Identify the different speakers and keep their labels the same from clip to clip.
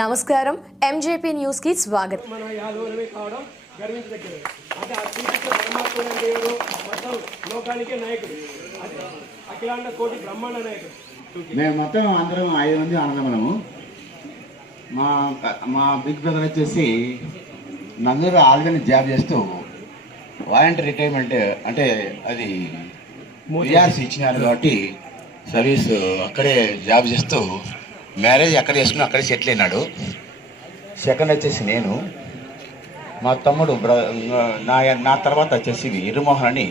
Speaker 1: నమస్కారం. ఎంజేపీ న్యూస్కి స్వాగతం.
Speaker 2: మన యాదవులమే కావడం గర్వించదగ్గది. అంటే ఆ శ్రీకృష్ణ పరమాత్మ దేవుడు మొత్తం లోకానికే నాయకుడు. అది అఖిలాండ కోటి బ్రహ్మాండ నాయకుడు.
Speaker 3: మేము మొత్తం అందరం ఐదు మంది ఆనందమనము. మా మా బిగ్ బ్రదర్ వచ్చేసి నందూరు ఆల్రెడీ జాబ్ చేస్తూ వాలంటీ రిటైర్మెంట్ అంటే అది విఆర్సీ ఇచ్చినారు కాబట్టి సర్వీస్ అక్కడే జాబ్ చేస్తూ మ్యారేజ్ ఎక్కడ చేసుకున్నా అక్కడే సెటిల్ అయినాడు. సెకండ్ వచ్చేసి నేను. మా తమ్ముడు బ్ర నా నా తర్వాత వచ్చేసి ఇరుమోహన్ అని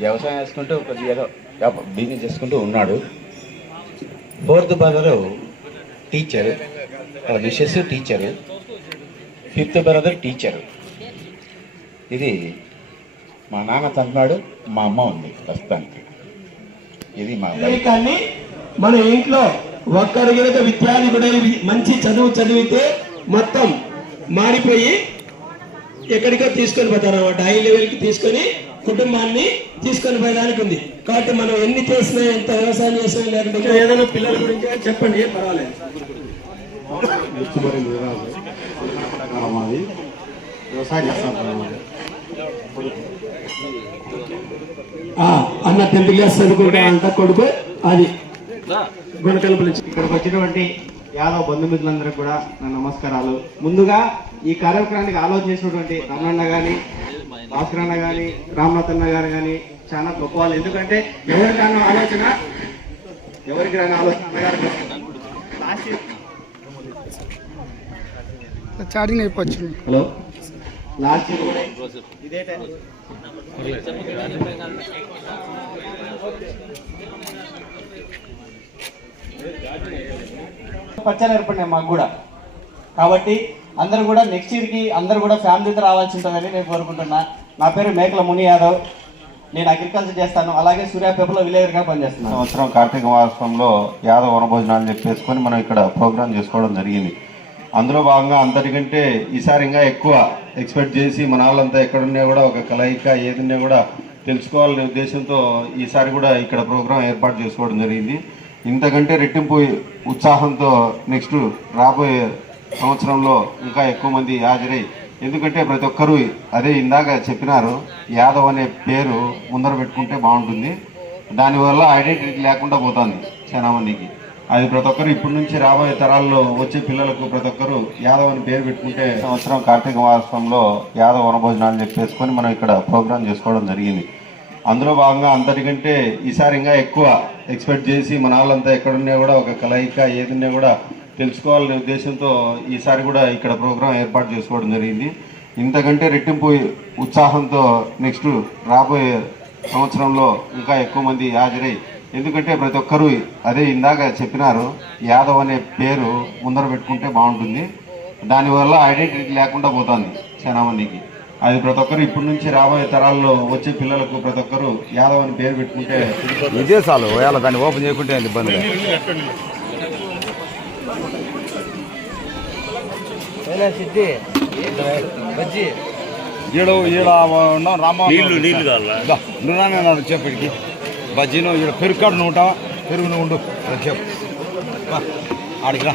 Speaker 3: వ్యవసాయం చేసుకుంటూ కొద్దిగా ఏదో బిజినెస్ చేసుకుంటూ ఉన్నాడు. Fourth brother teacher Mrs teacher fifth brother teacher ఇది మా నాన్న చంపినాడు మా అమ్మ ఉంది ప్రస్తుతానికి. ఇది మా వైఫ్.
Speaker 4: మన ఇంట్లో ఒక్కడు గనక విద్యాధికుడై మంచి చదువు చదివితే మొత్తం మారిపోయి ఎక్కడికో తీసుకొని పోతారు అనమాట హై లెవెల్కి తీసుకొని కుటుంబాన్ని తీసుకొని పోయడానికి ఉంది. కాబట్టి మనం ఎన్ని చేసినా ఎంత వ్యవసాయం చేసినా లేకుంటే ఇంకా ఏదైనా పిల్లల గురించి చెప్పండి ఏం పర్వాలేదు. అన్న టెన్త్ క్లాస్ చదువుకుంటా అంట కొడుకు అది
Speaker 5: ఇక్కడికి వచ్చినటువంటి యాదవ్ బంధుమిత్రులందరికీ కూడా నా నమస్కారాలు. ముందుగా ఈ కార్యక్రమానికి ఆలోచన చేసినటువంటి రమణన్న గాని భాస్కర్ అన్న గాని రామ్నాథ్ అన్న గారు గాని చాలా గొప్ప వాళ్ళు. ఎందుకంటే ఎవరికైనా ఆలోచన? ఎవరికి రాని ఆలోచన
Speaker 6: చార్జింగ్ అయిపోవచ్చు.
Speaker 5: హలో. లాస్ట్ ఇదే టైం పచ్చాలు ఏర్పడినాయి మాకు కూడా. కాబట్టి అందరూ కూడా నెక్స్ట్ ఇయర్కి అందరూ కూడా ఫ్యామిలీతో రావాల్సి ఉంటుందని నేను కోరుకుంటున్నా. నా పేరు మేకల ముని యాదవ్. నేను అగ్రికల్చర్ చేస్తాను. అలాగే సూర్యాపేటలో విలేకరిగా పనిచేస్తున్నాను.
Speaker 7: సంవత్సరం కార్తీక మాసంలో యాదవ్ వనభోజనాలు చెప్పేసుకొని మనం ఇక్కడ ప్రోగ్రామ్ చేసుకోవడం జరిగింది. అందులో భాగంగా అందరికంటే ఈసారి ఇంకా ఎక్కువ ఎక్స్పెక్ట్ చేసి మన వాళ్ళంతా ఎక్కడున్నా కూడా ఒక కలయిక ఏదున్నా కూడా తెలుసుకోవాలనే ఉద్దేశంతో ఈసారి కూడా ఇక్కడ ప్రోగ్రాం ఏర్పాటు చేసుకోవడం జరిగింది. ఇంతకంటే రెట్టింపు ఉత్సాహంతో నెక్స్ట్ రాబోయే సంవత్సరంలో ఇంకా ఎక్కువ మంది హాజరై ఎందుకంటే ప్రతి ఒక్కరూ అదే ఇందాక చెప్పినారు యాదవ్ అనే పేరు ముందర పెట్టుకుంటే బాగుంటుంది. దానివల్ల ఐడెంటిటీ లేకుండా పోతుంది చాలా మందికి. అది ప్రతి ఒక్కరు ఇప్పటి నుంచి రాబోయే తరాల్లో వచ్చే పిల్లలకు ప్రతి ఒక్కరు యాదవ్ అని పేరు పెట్టుకుంటే సంవత్సరం కార్తీక మాసంలో యాదవ్ వనభోజనాలు చెప్పేసుకొని మనం ఇక్కడ ప్రోగ్రామ్ చేసుకోవడం జరిగింది. అందులో భాగంగా అందరికంటే ఈసారి ఇంకా ఎక్కువ ఎక్స్పెక్ట్ చేసి మన వాళ్ళంతా ఎక్కడున్నా కూడా ఒక కలయిక ఏదున్నా కూడా తెలుసుకోవాలనే ఉద్దేశంతో ఈసారి కూడా ఇక్కడ ప్రోగ్రాం ఏర్పాటు చేసుకోవడం జరిగింది. ఇంతకంటే రెట్టింపు ఉత్సాహంతో నెక్స్ట్ రాబోయే సంవత్సరంలో ఇంకా ఎక్కువ మంది హాజరై ఎందుకంటే ప్రతి ఒక్కరూ అదే ఇందాక చెప్పినారు యాదవ్ అనే పేరు ముందర పెట్టుకుంటే బాగుంటుంది. దానివల్ల ఐడెంటిటీ లేకుండా పోతుంది చాలా మందికి అది ప్రతి ఒక్కరు ఇప్పటి నుంచి రాబోయే తరాల్లో వచ్చే పిల్లలకు ప్రతి ఒక్కరు యాదవ్ అని పేరు పెట్టుకుంటే
Speaker 8: ఇదే చాలు ఒకవేళ దాన్ని ఓపెన్ చేయకుంటే ఇబ్బంది? ఈడ ఈడ ఉన్నాం రామ నీళ్ళు నీళ్ళు కావాలా? నువ్వు చెప్పటికి బజ్జీను ఈడ పెరుగు కాడు నువ్వు ఉంటావా పెరుగు నువ్వు ఉండు చెప్పు ఆడికి రా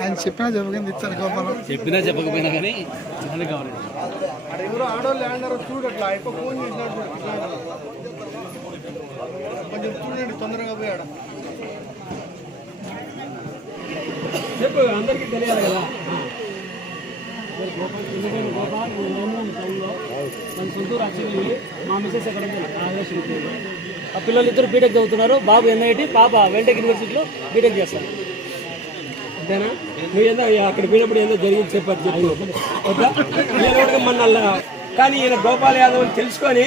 Speaker 6: ఆయన చెప్పినా చెప్పకుండా ఇచ్చాను గోపాలం.
Speaker 2: చెప్పినా చెప్పకపోయినా కానీ చిన్నది కావాలి.
Speaker 6: ఎవరో ఆడోళ్ళు ఆడారో చూడట్లా అయిపో ఫోన్ తొందరగా పోయాడు.
Speaker 2: చెప్పు అందరికీ తెలియాలి కదా? గోపాల్ గోపాల్ టౌన్లో మన సొంతూరు యాక్చువల్లీ మా మిసెస్ ఎక్కడ ఆంధ్రశ్రీ ఆ పిల్లలు ఇద్దరు బీటెక్ చదువుతున్నారు. బాబు ఎన్ఐటి పాప వెల్టెక్ యూనివర్సిటీలో బీటెక్ చేస్తారు అంతేనా? నువ్వు ఏందో అక్కడ పోయినప్పుడు ఏందో జరిగింది చెప్పారు చెప్పు. వద్దా? నేను మొన్న కానీ ఈయన గోపాల్ యాదవ్ అని తెలుసుకొని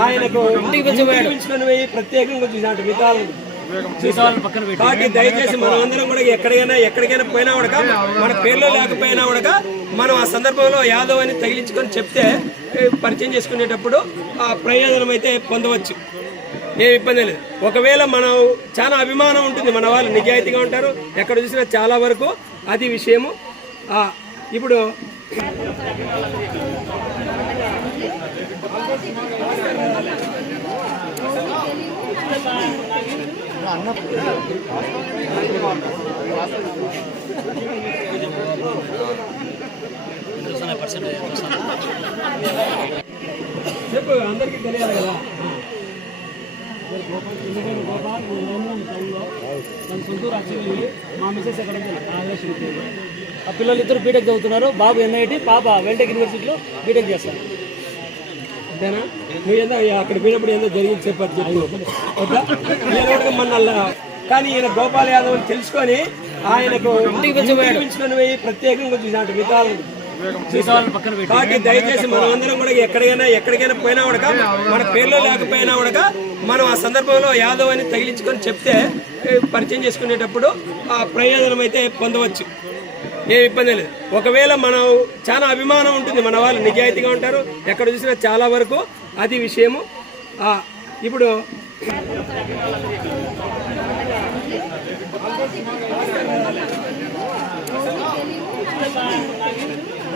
Speaker 2: ఆయనకు ఇంటికి పిలుచుకొని పోయి ప్రత్యేకంగా చూసాడు మిగతాలు కాబట్టి దయచేసి మనం అందరం కూడా ఎక్కడికైనా ఎక్కడికైనా పోయినా కూడా మన పేర్లో లేకపోయినా కూడా మనం ఆ సందర్భంలో యాదవ్ అని తగిలించుకొని చెప్తే పరిచయం చేసుకునేటప్పుడు ఆ ప్రయోజనం అయితే పొందవచ్చు. ఏం ఇబ్బంది లేదు. ఒకవేళ మనం చాలా అభిమానం ఉంటుంది మన వాళ్ళు నిజాయితీగా ఉంటారు ఎక్కడ చూసినా చాలా వరకు అది విషయము. ఇప్పుడు చెప్పు అందరికీ తెలియాలి కదా? గోపాల్ గోపాల్ నేను టౌన్లో మన సొంతూరు యాక్చువల్లీ మా మిసెస్ ఎక్కడ ఆంధ్రశ్రీ ఆ పిల్లలు ఇద్దరు బీటెక్ చదువుతున్నారు. బాబు ఎన్ఐటి పాప వెల్టెక్ యూనివర్సిటీలో బీటెక్ చేస్తారు. అంతేనా? నువ్వు ఏందో అక్కడ పోయినప్పుడు ఏందో జరిగింది చెప్పారు చెప్పు. నేను అలా- కానీ ఈయన గోపాల్ యాదవ్ అని తెలుసుకొని ఆయనకు పిలుచుకొని పోయి ప్రత్యేకంగా చూసాడు మిగతాలు కాబట్టి దయచేసి మనం అందరం కూడా ఎక్కడికైనా ఎక్కడికైనా పోయినా కూడా మన పేర్లో లేకపోయినా కూడా మనం ఆ సందర్భంలో యాదవ్ అని తగిలించుకొని చెప్తే పరిచయం చేసుకునేటప్పుడు ఆ ప్రయోజనం అయితే పొందవచ్చు. ఏం ఇబ్బంది లేదు. ఒకవేళ మనం చాలా అభిమానం ఉంటుంది మన వాళ్ళు నిజాయితీగా ఉంటారు. ఎక్కడ చూసినా చాలా వరకు అది విషయము. ఆ,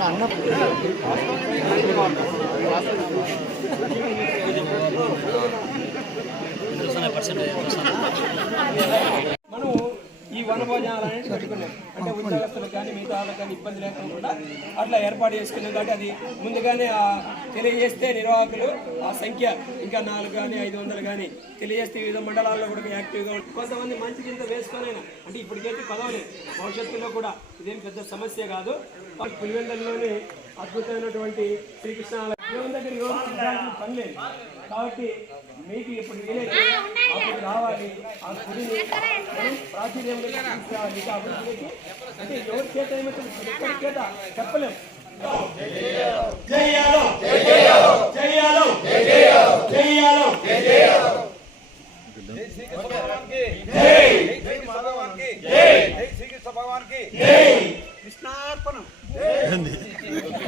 Speaker 2: ఇప్పుడు మనం ఈ వనభోజనాలు అనేది పెట్టుకున్నాం. అంటే ఉద్యోగస్తులకు కానీ మిగతా వాళ్ళకి కానీ ఇబ్బంది లేకుండా అట్లా ఏర్పాటు చేసుకున్నాం కాబట్టి అది ముందుగానే తెలియజేస్తే నిర్వాహకులు ఆ సంఖ్య ఇంకా నాలుగు కానీ ఐదు వందలు కానీ తెలియజేస్తే వివిధ మండలాల్లో కూడా యాక్టివ్గా కొంతమంది మంచి కింద వేసుకోలేనా అంటే ఇప్పటికైతే పదవలేదు భవిష్యత్తులో కూడా ఇదేం పెద్ద సమస్య కాదు. పులివెందల్లోని అద్భుతమైనటువంటి శ్రీకృష్ణ పని లేదు. కాబట్టి మీకు ఇప్పుడు వీలైతే రావాలి. ఆ గుడిని ప్రాచుర్యంలో అంటే ఎవరి చేత ఎక్కడి చేత చెప్పలేము కృష్ణార్పణం. ఏంది